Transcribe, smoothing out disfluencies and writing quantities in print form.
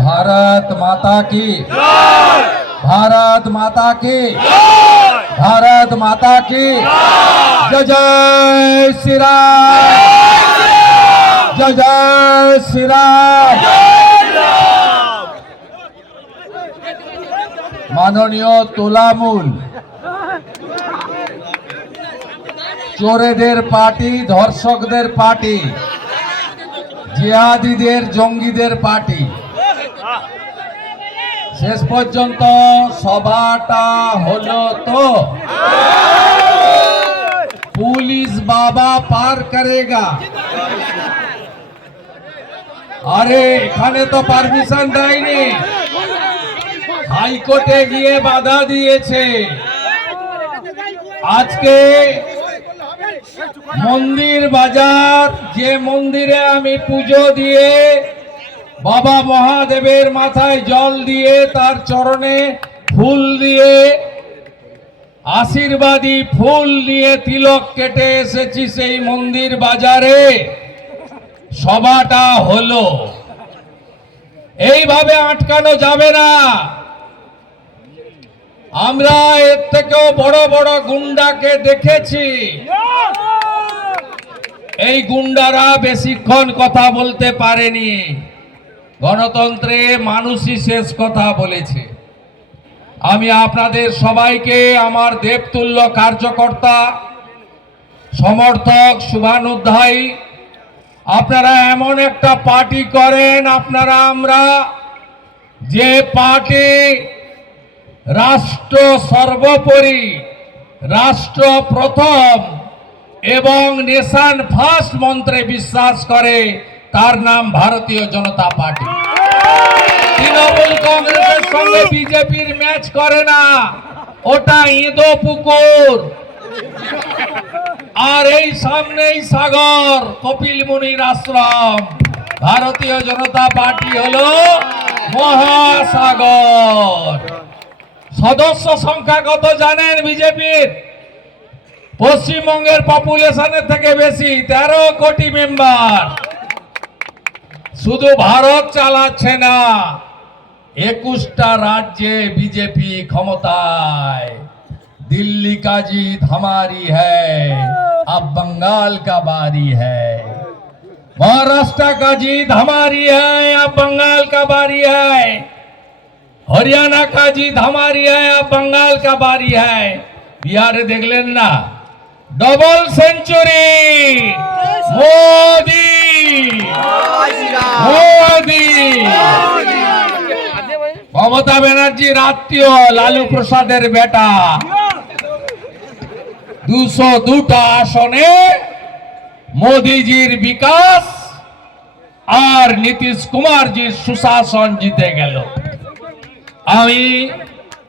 भारत माता की, भारत माता की, भारत माता की जय जय श्री राम, जय जय श्री राम। माननीय तृणमूल চোরেদের পার্টি, ধর্ষকদের পার্টি, জিহাদিদের জঙ্গিদের পার্টি, শেষ পর্যন্ত সভাটা হলো তো পুলিশ বাবা পার করেগা। আরে এখানে তো পারমিশন দেয়নি, হাইকোর্টে গিয়ে বাধা দিয়েছে। আজকে মন্দির বাজার, যে মন্দিরে আমি পুজো দিয়ে বাবা মহাদেবের মাথায় জল দিয়ে তার চরণে ফুল দিয়ে আশীর্বাদী ফুল নিয়ে তিলক কেটে এসেছি, সেই মন্দির বাজারে সভাটা হলো। এইভাবে আটকানো যাবে না। আমরা এর থেকেও বড় বড় গুন্ডাকে দেখেছি। এই গুন্ডারা বেশিক্ষণ কথা বলতে পারেনি। গণতন্ত্রে মানুষই শেষ কথা বলেছে। আমি আপনাদের সবাইকে, আমার দেবতুল্য কার্যকর্তা, সমর্থক, শুভানুধ্যায়ী, আপনারা এমন একটা পার্টি করেন, আপনারা আমরা যে পার্টি রাষ্ট্র সর্বোপরি, রাষ্ট্র প্রথম এবং নেশন ফার্স্ট মন্ত্রে বিশ্বাস করে, তার নাম ভারতীয় জনতা পার্টি। তৃণমূল কংগ্রেসের সঙ্গে বিজেপির ম্যাচ করে না, ওটা ইঁদো পুকুর। আর এই সামনেই সাগর, কপিল মুনির আশ্রম। ভারতীয় জনতা পার্টি হলো মহাসাগর। সদস্য সংখ্যা কত জানেন বিজেপির? পশ্চিমবঙ্গের পপুলেশনের থেকে বেশি, 13 কোটি মেম্বার। শুধু ভারত চালাচ্ছে না, 21টা রাজ্যে বিজেপি ক্ষমতায়। दिल्ली का जीत हमारी है, अब बंगाल का बारी है। महाराष्ट्र का जीत हमारी है, अब बंगाल का बारी है। हरियाणा का जीत हमारी है, अब बंगाल का बारी है। बिहारे देख लेना, डबल सेंचुरी मोदी, मोदी। ममता बनर्जी रात्रियो लालू प्रसादेर बेटा 202টা আসনে মোদিজির বিকাশ আর নীতিশ কুমারজির সুশাসন জিতে গেল। আমি